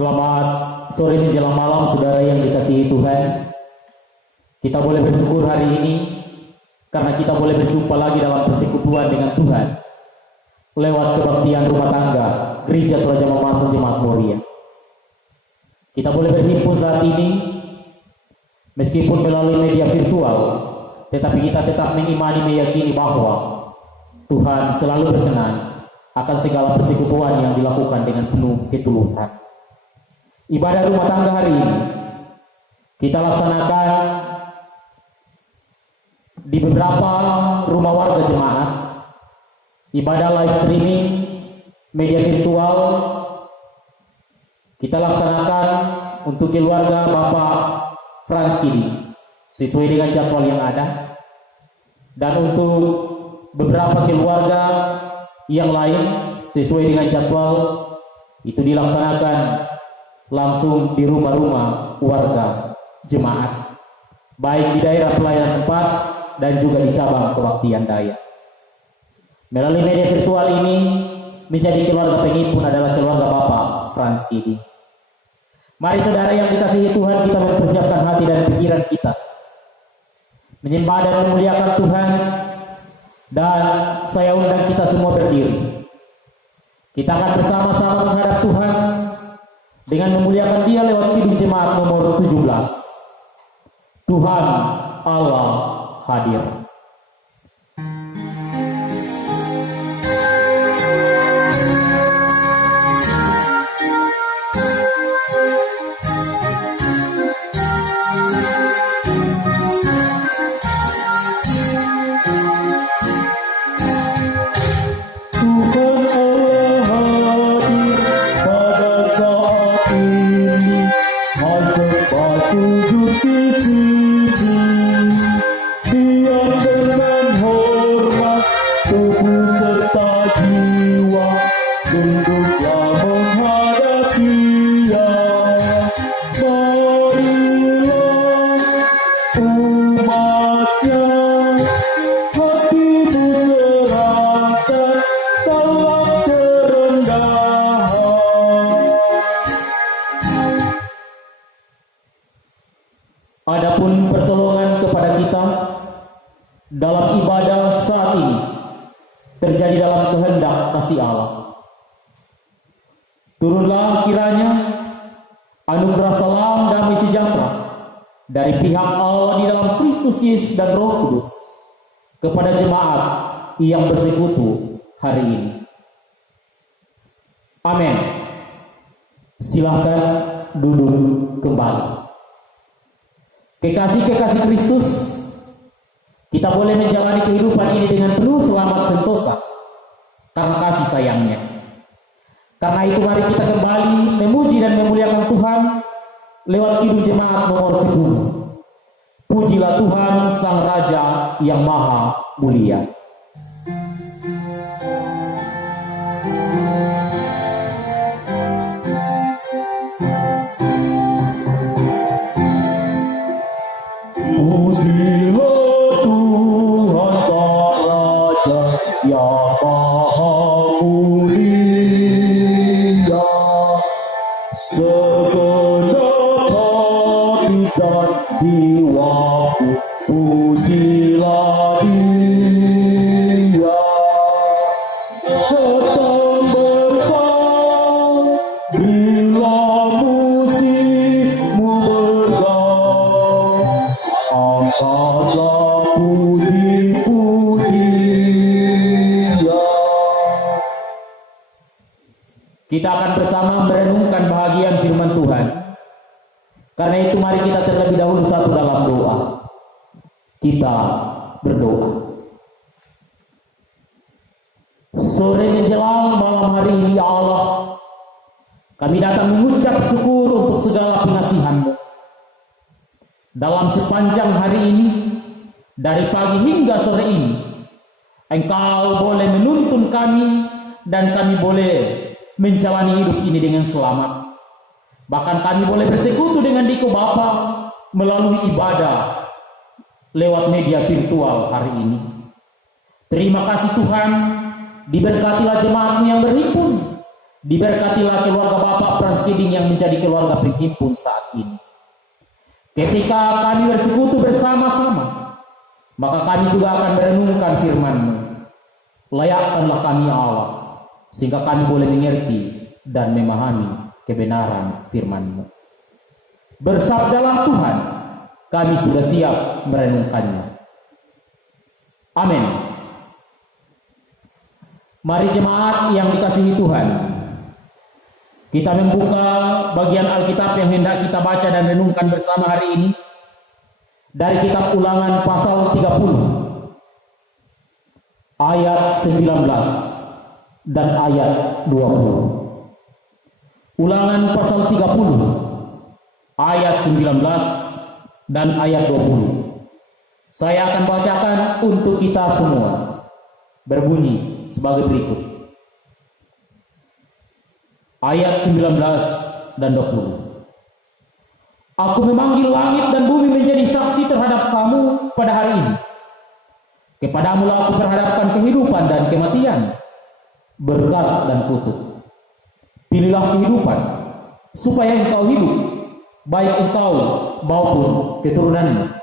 Selamat sore menjelang malam saudara yang dikasihi Tuhan. Kita boleh bersyukur hari ini karena kita boleh berjumpa lagi dalam persekutuan dengan Tuhan lewat kebaktian rumah tangga Gereja Toraja Mamasa Jemaat Moria. Kita boleh berhimpun saat ini meskipun melalui media virtual, tetapi kita tetap mengimani, meyakini bahwa Tuhan selalu berkenan akan segala persekutuan yang dilakukan dengan penuh ketulusan. Ibadah rumah tangga hari ini kita laksanakan di beberapa rumah warga jemaat. Ibadah live streaming media virtual kita laksanakan untuk keluarga Bapak Frans Kidi sesuai dengan jadwal yang ada, dan untuk beberapa keluarga yang lain sesuai dengan jadwal itu dilaksanakan langsung di rumah-rumah warga jemaat, baik di daerah pelayanan 4 dan juga di cabang kebaktian daya. Melalui media virtual ini menjadi keluarga penghimpun adalah keluarga Bapak Frans Kidi. Mari saudara yang dikasihi Tuhan, kita mempersiapkan hati dan pikiran kita menyembah dan memuliakan Tuhan, dan saya undang kita semua berdiri. Kita akan bersama-sama menghadap Tuhan dengan memuliakan Dia lewat kidung jemaat nomor 17. Tuhan Allah hadir. Adapun pertolongan kepada kita dalam ibadah saat ini terjadi dalam kehendak kasih Allah. Turunlah kiranya anugerah salam damai sejahtera dari pihak Allah di dalam Kristus Yesus dan Roh Kudus kepada jemaat yang bersekutu hari ini. Amin. Silahkan duduk kembali. Kekasih-kekasih Kristus, kita boleh menjalani kehidupan ini dengan penuh selamat sentosa karena kasih sayangnya. Karena itu mari kita kembali memuji dan memuliakan Tuhan lewat kidung jemaat nomor 10. Pujilah Tuhan Sang Raja yang Maha Mulia. Kita akan bersama merenungkan bahagian firman Tuhan. Karena itu mari kita terlebih dahulu satu dalam doa. Kita berdoa. Sore menjelang malam hari ini ya Allah, kami datang mengucap syukur untuk segala pengasihan-Mu. Dalam sepanjang hari ini, dari pagi hingga sore ini, Engkau boleh menuntun kami dan kami boleh menjalani hidup ini dengan selamat. Bahkan kami boleh bersekutu dengan Diko Bapa melalui ibadah lewat media virtual hari ini. Terima kasih Tuhan, diberkatilah jemaat-Mu yang berhimpun. Diberkatilah keluarga Bapak Frans Kiding yang menjadi keluarga penghimpun saat ini. Ketika kami bersekutu bersama-sama, maka kami juga akan merenungkan firman-Mu. Layakkanlah kami ya Allah, sehingga kami boleh mengerti dan memahami kebenaran firman-Mu. Bersabdalah Tuhan, kami sudah siap merenungkannya. Amin. Mari jemaat yang dikasihi Tuhan, kita membuka bagian Alkitab yang hendak kita baca dan renungkan bersama hari ini dari kitab Ulangan pasal 30 ayat 19 dan ayat 20. Ulangan pasal 30 ayat 19 dan ayat 20. Saya akan bacakan untuk kita semua. Berbunyi sebagai berikut. Ayat 19 dan 20. Aku memanggil langit dan bumi menjadi saksi terhadap kamu pada hari ini. Kepadamu lah aku perhadapkan kehidupan dan kematian, berkat dan kutuk. Pilihlah kehidupan, supaya engkau hidup, baik engkau maupun keturunanmu.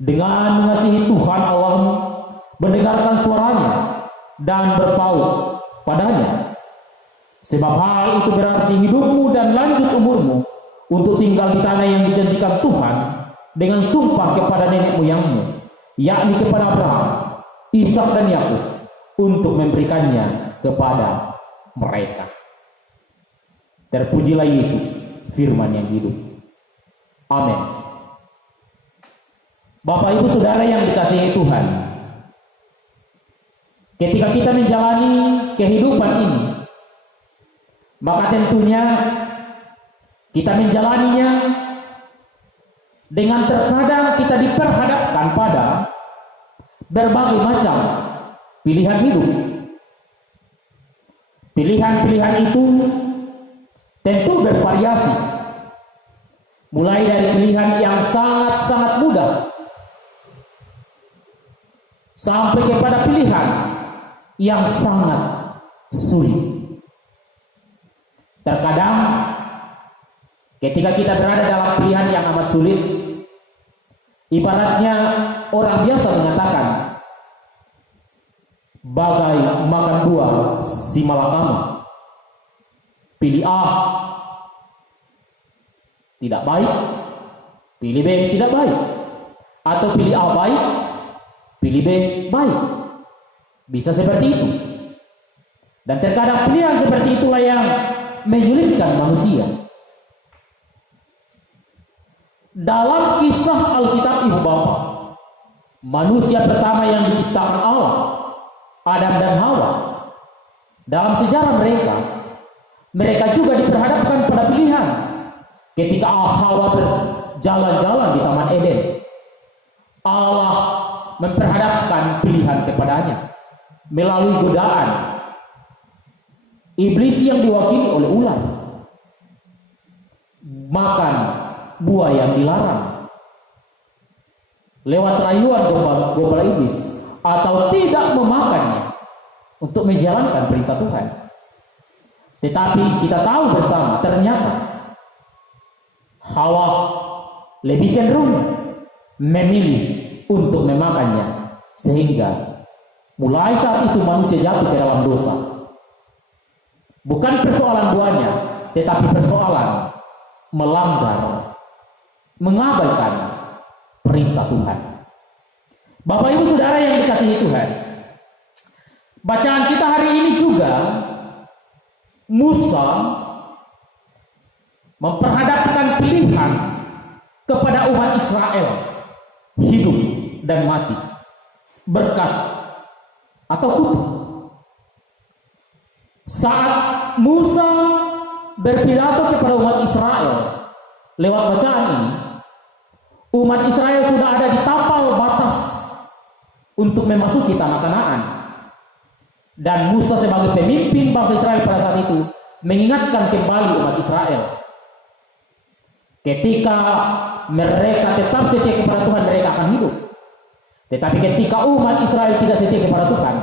Dengan mengasihi Tuhan Allahmu, mendengarkan suaranya, dan berpaut padanya. Sebab hal itu berarti hidupmu dan lanjut umurmu untuk tinggal di tanah yang dijanjikan Tuhan dengan sumpah kepada nenek moyangmu, yakni kepada Abraham, Ishak dan Yakub, untuk memberikannya kepada mereka. Terpujilah Yesus, firman yang hidup. Amin. Bapak Ibu Saudara yang dikasihi Tuhan, ketika kita menjalani kehidupan ini, maka tentunya kita menjalaninya dengan terkadang kita diperhadapkan pada berbagai macam pilihan hidup. Pilihan-pilihan itu tentu bervariasi, mulai dari pilihan yang sangat-sangat mudah sampai kepada pilihan yang sangat sulit. Terkadang ketika kita berada dalam pilihan yang amat sulit, ibaratnya orang biasa mengatakan bagai makan buah si malakama. Pilih A tidak baik, pilih B tidak baik, atau pilih A baik, pilih B baik. Bisa seperti itu. Dan terkadang pilihan seperti itulah yang menyulitkan manusia. Dalam kisah Alkitab Ibu Bapak, manusia pertama yang diciptakan Allah, Adam dan Hawa, dalam sejarah mereka juga diperhadapkan pada pilihan. Ketika Hawa berjalan-jalan di Taman Eden, Allah memperhadapkan pilihan kepadanya melalui godaan iblis yang diwakili oleh ular. Makan buah yang dilarang lewat rayuan gombal iblis, atau tidak memakannya untuk menjalankan perintah Tuhan. Tetapi kita tahu bersama, ternyata Hawa lebih cenderung memilih untuk memakannya, sehingga mulai saat itu manusia jatuh ke dalam dosa. Bukan persoalan buahnya, tetapi persoalan melanggar, mengabaikan perintah Tuhan. Bapak Ibu Saudara yang dikasihi Tuhan, bacaan kita hari ini juga Musa memperhadapkan pilihan kepada umat Israel, hidup dan mati, berkat atau kutuk. Saat Musa berpidato kepada umat Israel lewat bacaan ini, umat Israel sudah ada di tapal batas untuk memasuki tanah Kanaan. Dan Musa sebagai pemimpin bangsa Israel pada saat itu mengingatkan kembali umat Israel, ketika mereka tetap setia kepada Tuhan, mereka akan hidup. Tetapi ketika umat Israel tidak setia kepada Tuhan,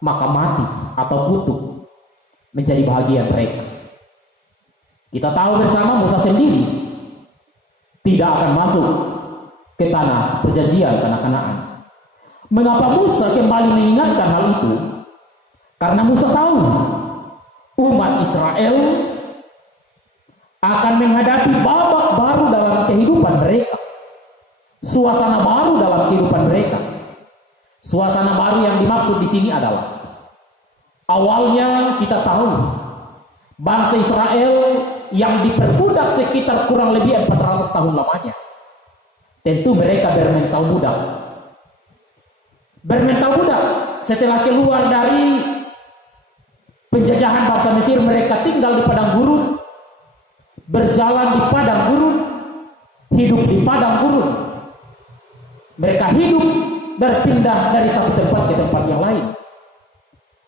maka mati atau kutuk menjadi bahagian mereka. Kita tahu bersama Musa sendiri tidak akan masuk ke tanah perjanjian, tanah Kanaan. Mengapa Musa kembali mengingatkan hal itu? Karena Musa tahu umat Israel akan menghadapi babak baru dalam kehidupan mereka. Suasana baru dalam kehidupan mereka. Suasana baru yang dimaksud di sini adalah awalnya kita tahu bangsa Israel yang diperbudak sekitar kurang lebih 400 tahun lamanya. Tentu mereka bermental budak. Bermental budak setelah keluar dari penjajahan bangsa Mesir, mereka tinggal di padang gurun, berjalan di padang gurun, hidup di padang gurun. Mereka hidup berpindah dari satu tempat ke tempat yang lain.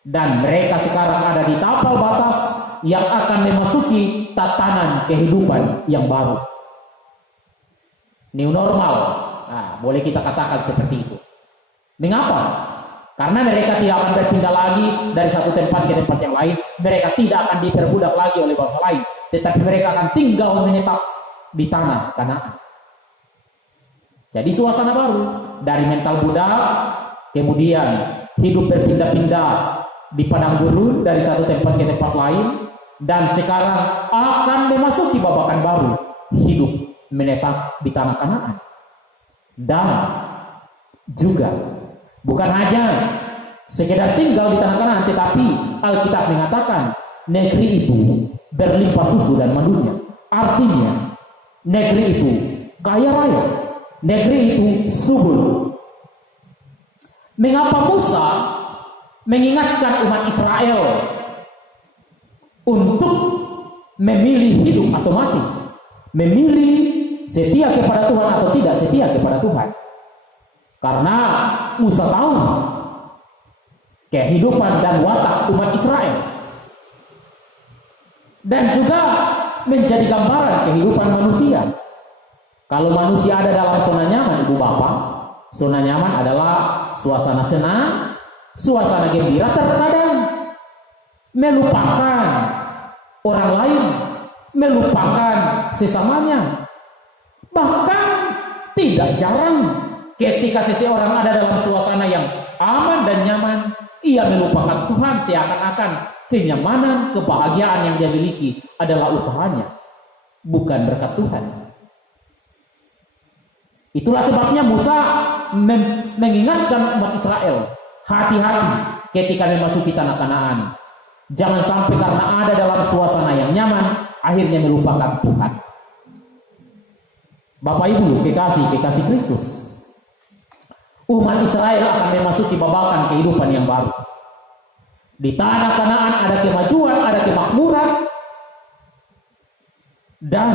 Dan mereka sekarang ada di tapal batas yang akan memasuki tatanan kehidupan yang baru. New normal. Nah, boleh kita katakan seperti itu. Mengapa? Karena mereka tidak akan berpindah lagi dari satu tempat ke tempat yang lain. Mereka tidak akan diperbudak lagi oleh bangsa lain. Tetapi mereka akan tinggal menetap di tanah Kanaan. Jadi suasana baru. Dari mental budak, kemudian hidup berpindah-pindah di padang gurun dari satu tempat ke tempat lain. Dan sekarang akan memasuki babakan baru. Hidup menetap di tanah Kanaan. Dan juga bukan hanya sekedar tinggal di tanah Kanaan, tetapi Alkitab mengatakan negeri itu berlimpah susu dan madunya. Artinya negeri itu kaya raya, negeri itu subur. Mengapa Musa mengingatkan umat Israel untuk memilih hidup atau mati, memilih setia kepada Tuhan atau tidak setia kepada Tuhan? Karena Musa tahu kehidupan dan watak umat Israel, dan juga menjadi gambaran kehidupan manusia. Kalau manusia ada dalam zona nyaman, ibu bapak, zona nyaman adalah suasana senang, suasana gembira, terkadang melupakan orang lain, melupakan sesamanya. Bahkan tidak jarang ketika seseorang ada dalam suasana yang aman dan nyaman, ia melupakan Tuhan, seakan-akan kenyamanan, kebahagiaan yang dia miliki adalah usahanya, bukan berkat Tuhan. Itulah sebabnya Musa mengingatkan umat Israel, hati-hati ketika memasuki tanah Kanaan. Jangan sampai karena ada dalam suasana yang nyaman, akhirnya melupakan Tuhan. Bapak Ibu, kekasih Kristus, umat Israel akan memasuki babakan kehidupan yang baru. Di tanah Kanaan ada kemajuan, ada kemakmuran, dan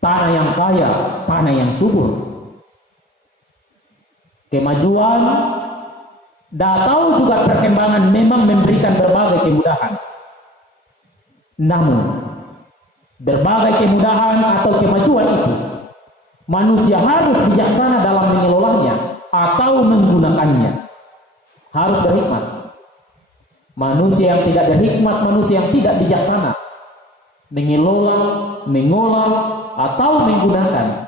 tanah yang kaya, tanah yang subur. Kemajuan dan tahu juga perkembangan memang memberikan berbagai kemudahan. Namun berbagai kemudahan atau kemajuan itu manusia harus bijaksana dalam mengelolanya atau menggunakannya. Harus berhikmat. Manusia yang tidak berhikmat, manusia yang tidak bijaksana mengelola, mengolah atau menggunakan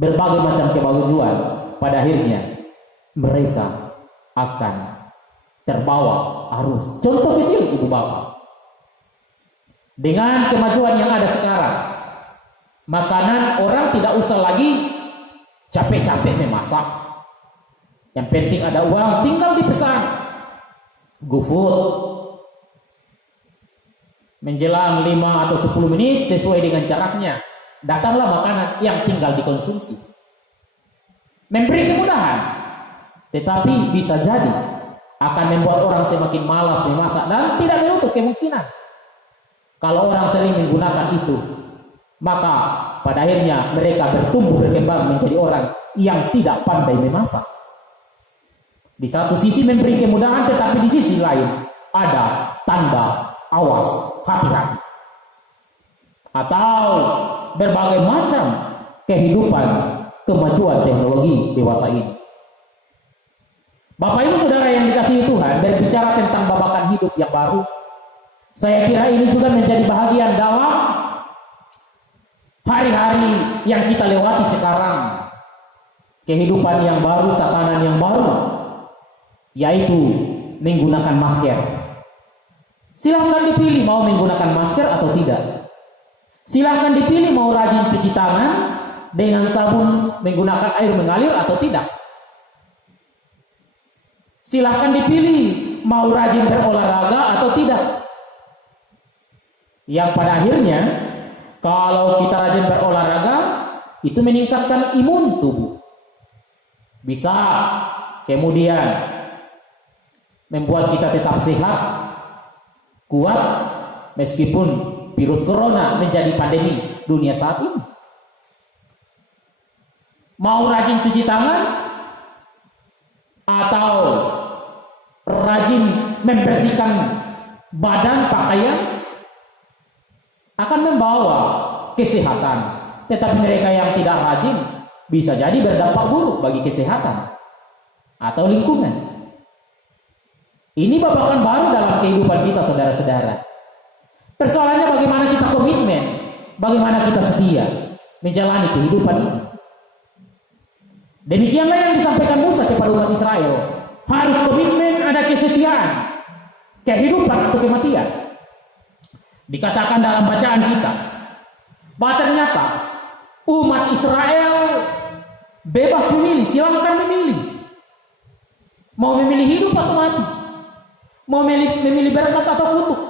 berbagai macam kemajuan, pada akhirnya mereka akan terbawa arus. Contoh kecil, ibu bapak, dengan kemajuan yang ada sekarang, makanan orang tidak usah lagi capek-capek memasak. Yang penting ada uang, tinggal dipesan GoFood. Menjelang 5 atau 10 menit sesuai dengan jaraknya, datanglah makanan yang tinggal dikonsumsi. Memberi kemudahan, tetapi bisa jadi akan membuat orang semakin malas memasak dan tidak menutup kemungkinan kalau orang sering menggunakan itu, maka pada akhirnya mereka bertumbuh berkembang menjadi orang yang tidak pandai memasak. Di satu sisi memberi kemudahan, tetapi di sisi lain ada tanda awas, hati-hati. Atau berbagai macam kehidupan kemajuan teknologi dewasa ini. Bapak Ibu Saudara yang dikasihi Tuhan, berbicara tentang babakan hidup yang baru, Saya kira ini juga menjadi bahagian dalam hari-hari yang kita lewati sekarang. Kehidupan yang baru, tatanan yang baru, yaitu menggunakan masker. Silahkan dipilih mau menggunakan masker atau tidak. Silahkan dipilih mau rajin cuci tangan dengan sabun menggunakan air mengalir atau tidak. Silahkan dipilih mau rajin berolahraga atau tidak. Yang pada akhirnya, kalau kita rajin berolahraga, itu meningkatkan imun tubuh. Bisa kemudian membuat kita tetap sehat, kuat, meskipun virus corona menjadi pandemi dunia saat ini. Mau rajin cuci tangan atau rajin membersihkan badan, pakaian, akan membawa kesehatan. Tetapi mereka yang tidak rajin bisa jadi berdampak buruk bagi kesehatan atau lingkungan. Ini babakan baru dalam kehidupan kita, saudara-saudara. Persoalannya bagaimana kita komitmen, bagaimana kita setia menjalani kehidupan ini. Demikianlah yang disampaikan Musa kepada umat Israel. Harus komitmen, ada kesetiaan, kehidupan atau kematian. Dikatakan dalam bacaan kita, bahwa ternyata umat Israel bebas memilih, silahkan memilih. Mau memilih hidup atau mati, mau memilih berkat atau kutuk.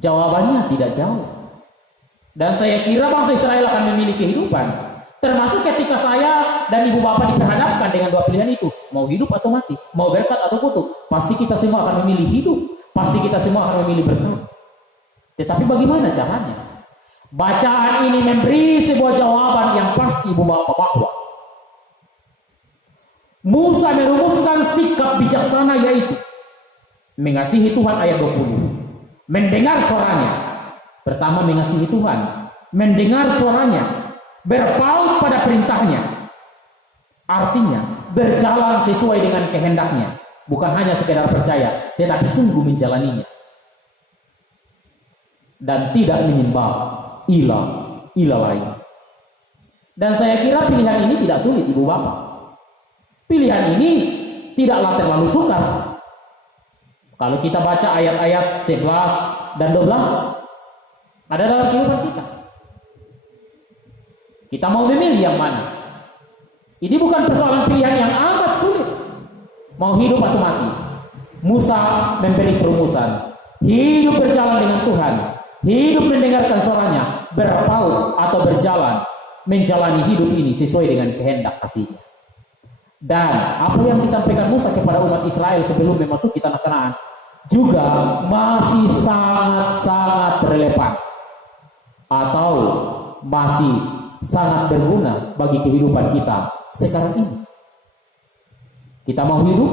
Jawabannya tidak jauh. Dan saya kira bangsa Israel akan memilih kehidupan. Termasuk ketika saya dan ibu bapak diperhadapkan dengan dua pilihan itu, mau hidup atau mati, mau berkat atau kutuk. Pasti kita semua akan memilih hidup, pasti kita semua akan memilih berkat. Tetapi bagaimana caranya? Bacaan ini memberi sebuah jawaban yang pasti ibu bapak bahwa Musa merumuskan sikap bijaksana, yaitu mengasihi Tuhan ayat 20, mendengar suaranya. Pertama, mengasihi Tuhan, mendengar suaranya, berpaut pada perintahnya. Artinya berjalan sesuai dengan kehendaknya, bukan hanya sekedar percaya, tetapi sungguh menjalaninya, dan tidak menyembah ilah lain. Dan saya kira pilihan ini tidak sulit, ibu bapak. Pilihan ini tidaklah terlalu sukar. Kalau kita baca ayat-ayat 11 dan 12 ada dalam kehidupan kita. Kita mau memilih yang mana? Ini bukan persoalan pilihan yang amat sulit. Mau hidup atau mati. Musa memberi perumusan. Hidup berjalan dengan Tuhan, hidup mendengarkan suaranya, berpaut atau berjalan menjalani hidup ini sesuai dengan kehendak kasih-Nya. Dan apa yang disampaikan Musa kepada umat Israel sebelum memasuki tanah Kanaan juga masih sangat-sangat relevan atau masih sangat berguna bagi kehidupan kita sekarang ini. Kita mau hidup,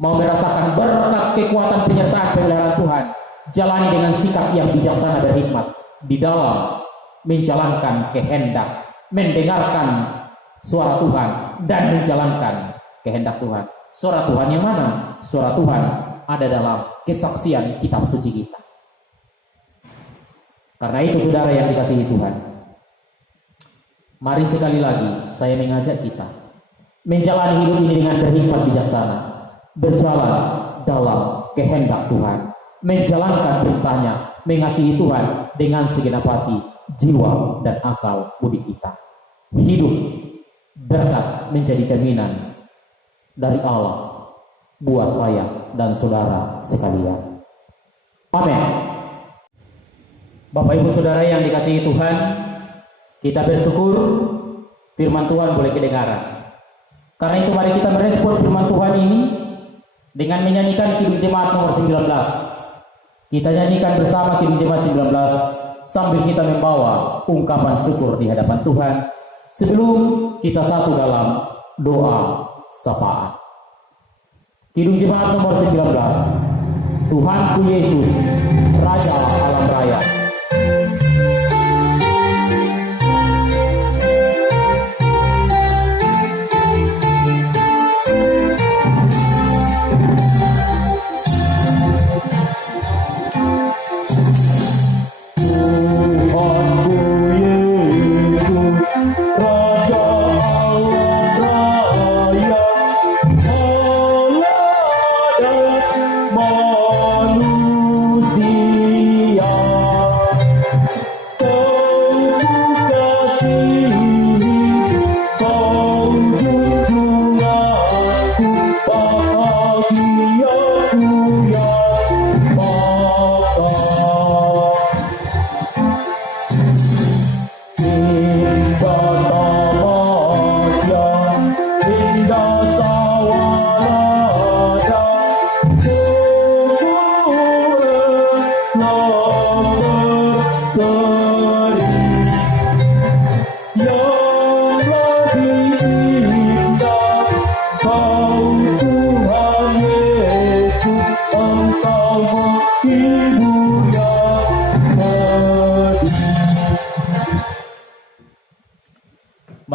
mau merasakan berkat kekuatan penyertaan pemeliharaan Tuhan, jalani dengan sikap yang bijaksana dan hikmat di dalam menjalankan kehendak, mendengarkan suara Tuhan dan menjalankan kehendak Tuhan. Suara Tuhan yang mana? Suara Tuhan ada dalam kesaksian kitab suci kita. Karena itu saudara yang dikasihi Tuhan, mari sekali lagi saya mengajak kita menjalani hidup ini dengan berhikmat bijaksana, berjalan dalam kehendak Tuhan, menjalankan perintahnya, mengasihi Tuhan dengan segenap hati, jiwa dan akal budi kita. Hidup berkat menjadi jaminan dari Allah buat saya dan saudara sekalian. Amin. Bapak Ibu Saudara yang dikasihi Tuhan, kita bersyukur firman Tuhan boleh kedengaran. Karena itu mari kita merespon firman Tuhan ini dengan menyanyikan Kidung Jemaat nomor 19. Kita nyanyikan bersama Kidung Jemaat 19 sambil kita membawa ungkapan syukur di hadapan Tuhan sebelum kita satu dalam doa syafaat. Kidung Jemaat nomor 19. Tuhanku Yesus, Raja alam raya.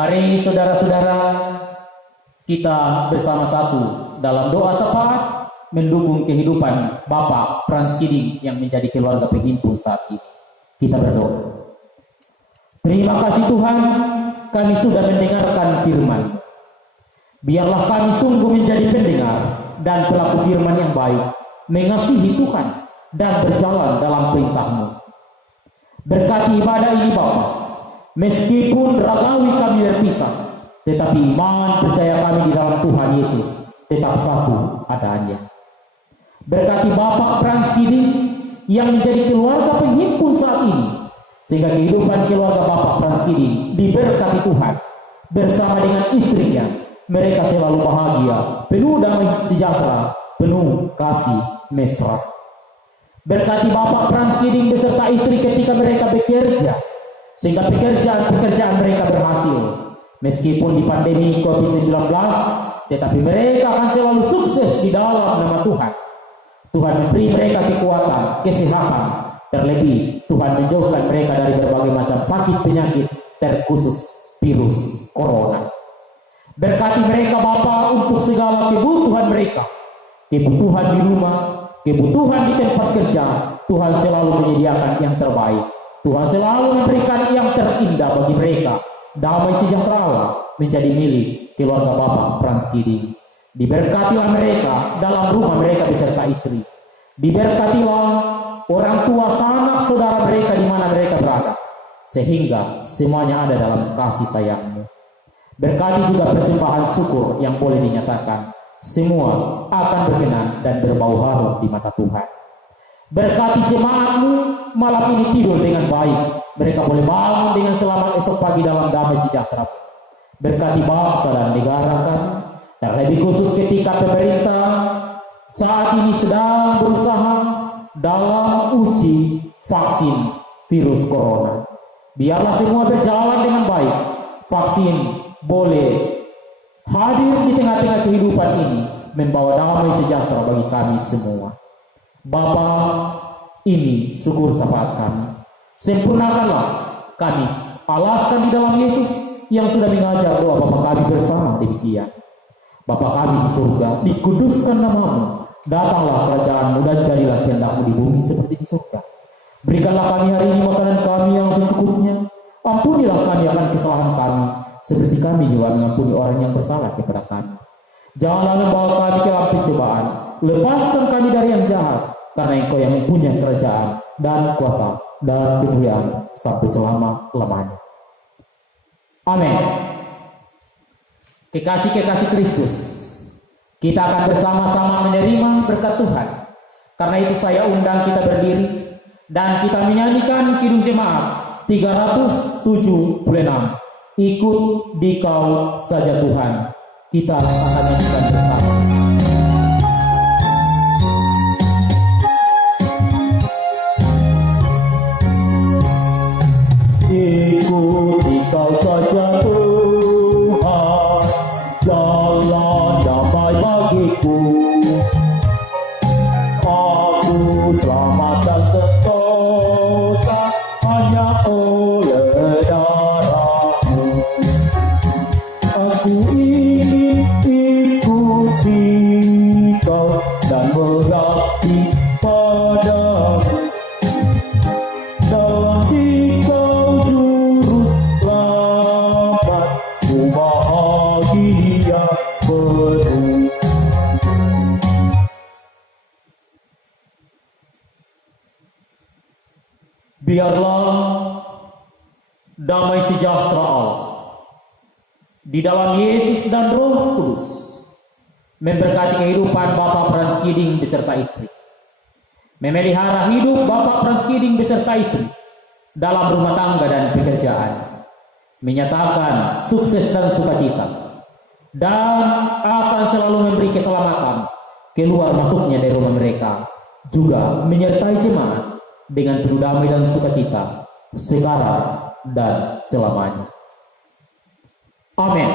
Mari saudara-saudara kita bersama satu dalam doa syafaat mendukung kehidupan Bapak Frans Kiding yang menjadi keluarga penghimpun saat ini. Kita berdoa. Terima kasih Tuhan, kami sudah mendengarkan firman. Biarlah kami sungguh menjadi pendengar dan pelaku firman yang baik, mengasihi Tuhan dan berjalan dalam perintah-Mu. Berkati ibadah ini Bapa, meskipun ragawi kami berpisah, tetapi iman percaya kami di dalam Tuhan Yesus tetap satu adanya. Berkati Bapak Frans Kiding yang menjadi keluarga penghimpun saat ini, sehingga kehidupan keluarga Bapak Frans Kiding diberkati Tuhan bersama dengan istrinya. Mereka selalu bahagia, penuh damai sejahtera, penuh kasih mesra. Berkati Bapak Frans Kiding beserta istri ketika mereka bekerja, sehingga pekerjaan mereka berhasil. Meskipun di pandemi COVID-19, tetapi mereka akan selalu sukses di dalam nama Tuhan. Tuhan memberi mereka kekuatan, kesehatan, terlebih Tuhan menjauhkan mereka dari berbagai macam sakit penyakit, terkhusus virus corona. Berkati mereka Bapa untuk segala kebutuhan mereka, kebutuhan di rumah, kebutuhan di tempat kerja. Tuhan selalu menyediakan yang terbaik. Tuhan selalu memberikan yang terindah bagi mereka. Damai sejahtera Allah menjadi milik keluarga Bapak Frans Kiding. Diberkatilah mereka dalam rumah mereka beserta istri. Diberkatilah orang tua sanak saudara mereka di mana mereka berada, sehingga semuanya ada dalam kasih sayang-Mu. Berkati juga persembahan syukur yang boleh dinyatakan, semua akan berkenan dan berbau harum di mata Tuhan. Berkati jemaat-Mu malam ini tidur dengan baik, mereka boleh bangun dengan selamat esok pagi dalam damai sejahtera. Berkati bangsa dan negara kami, terlebih khusus ketika pemerintah saat ini sedang berusaha dalam uji vaksin virus corona. Biarlah semua berjalan dengan baik. Vaksin boleh hadir di tengah-tengah kehidupan ini, membawa damai sejahtera bagi kami semua. Bapa, ini syukur syafaat kami. Sempurnakanlah kami, alaskan di dalam Yesus yang sudah mengajar doa Bapa kami bersama demikian. Bapa kami di surga, dikuduskan nama-Mu, datanglah kerajaan-Mu dan jadilah kehendak-Mu di bumi seperti di surga. Berikanlah kami hari ini makanan kami yang secukupnya. Ampunilah kami akan kesalahan kami, seperti kami juga mengampuni orang yang bersalah kepada kami. Janganlah membawa kami ke dalam pencobaan, lepaskan kami dari yang jahat, karena Engkau yang mempunyai kerajaan dan kuasa dan kemuliaan sampai selama-lamanya. Amin. Kekasih-kekasih Kristus, kita akan bersama-sama menerima berkat Tuhan. Karena itu saya undang kita berdiri dan kita menyanyikan Kidung Jemaat 376. Ikut Dikau saja Tuhan. Kita akan nyanyikan bersama. Ikut Dikau saja Tuhan, jalan damai bagiku. Aku selamat dan sentosa hanya oleh darah-Mu. Aku ingin ikut Dikau dan berbakti padamu. Dalam Dikau juru selamat, ku bahagia penuh. Biarlah damai sejahtera Allah di dalam Yesus dan Roh Kudus memberkati kehidupan Bapak Frans Kiding beserta istri, memelihara hidup Bapak Frans Kiding beserta istri dalam rumah tangga dan pekerjaan, menyatakan sukses dan sukacita, dan akan selalu memberi keselamatan keluar masuknya dari rumah mereka, juga menyertai jemaat dengan penuh damai dan sukacita sekarang dan selamanya. Amin.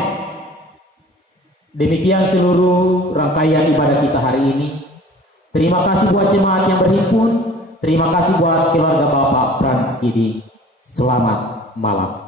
Demikian seluruh rangkaian ibadah kita hari ini. Terima kasih buat jemaat yang berhimpun. Terima kasih buat keluarga Bapak Frans Kiding. Selamat malam.